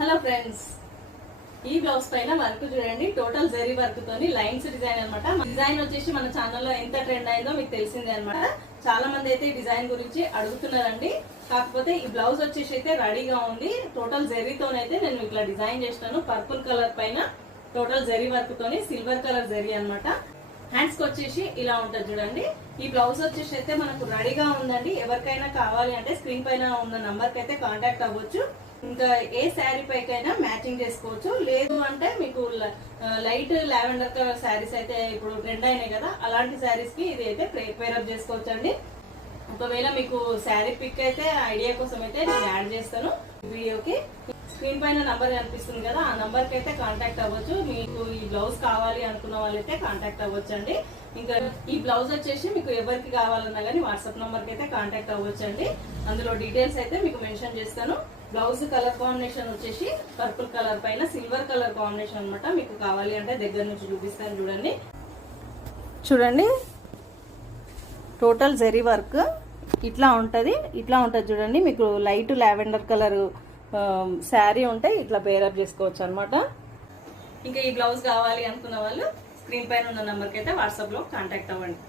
Hello friends, ఈ blouse పైన work చూడండి. టోటల్ జరీ వర్క్ తోని లైన్స్ డిజైన్ అనమాట. డిజైన్ వచ్చేసి మన ఛానల్లో ఎంత ట్రెండ్ అయిందో మీకు తెలిసిందే అనమాట. చాలా మంది అయితే ఈ డిజైన్ గురించి అడుగుతున్నారండి. కాకపోతే ఈ బ్లౌజ్ వచ్చేసి అయితే రెడీగా ఉంది. టోటల్ జరీతోనైతే నేను ఇట్లా డిజైన్ చేస్తాను. పర్పుల్ కలర్ పైన టోటల్ జరీ వర్క్ తోని సిల్వర్ కలర్ జరీ అనమాట. హ్యాండ్స్ కి వచ్చేసి ఇలా ఉంటుంది చూడండి. ఈ బ్లౌజ్ వచ్చేసి అయితే మనకు రెడీగా ఉందండి. ఎవరికైనా కావాలి అంటే స్క్రీన్ పైన ఉన్న నంబర్ కి అయితే కాంటాక్ట్ అవ్వచ్చు. ఇంకా ఏ శారీ పైకైనా మ్యాచింగ్ చేసుకోవచ్చు. లేదు అంటే మీకు లైట్ లావెండర్ కలర్ శారీస్ అయితే ఇప్పుడు ట్రెండ్ అయినాయి కదా, అలాంటి శారీస్ కి ఇది అయితే పేరప్ చేసుకోవచ్చు అండి. ఒకవేళ మీకు శారీ పిక్ అయితే ఐడియా కోసం అయితే నేను యాడ్ చేస్తాను వీడియోకి. స్క్రీన్ పైన నంబర్ కనిపిస్తుంది కదా, ఆ నంబర్ కి అయితే కాంటాక్ట్ అవ్వచ్చు. మీకు ఈ బ్లౌజ్ కావాలి అనుకున్న వాళ్ళైతే కాంటాక్ట్ అవ్వచ్చు అండి. ఇంకా ఈ బ్లౌజ్ వచ్చేసి మీకు ఎవరికి కావాలన్నా కానీ వాట్సాప్ నంబర్ కి అయితే కాంటాక్ట్ అవ్వచ్చు అండి. అందులో డీటెయిల్స్ అయితే మీకు మెన్షన్ చేస్తాను. బ్లౌజ్ కలర్ కాంబినేషన్ వచ్చేసి పర్పుల్ కలర్ పైన సిల్వర్ కలర్ కాంబినేషన్ అనమాట. మీకు కావాలి అంటే దగ్గర నుంచి చూపిస్తాను చూడండి. చూడండి, టోటల్ జరీ వర్క్ ఇట్లా ఉంటుంది చూడండి. మీకు లైట్ లావెండర్ కలర్ శారీ ఉంటే ఇట్లా పేరప్ చేసుకోవచ్చు అనమాట. ఇంకా ఈ బ్లౌజ్ కావాలి అనుకున్న వాళ్ళు స్క్రీన్ పైన ఉన్న నెంబర్కి అయితే వాట్సాప్ లో కాంటాక్ట్ అవ్వండి.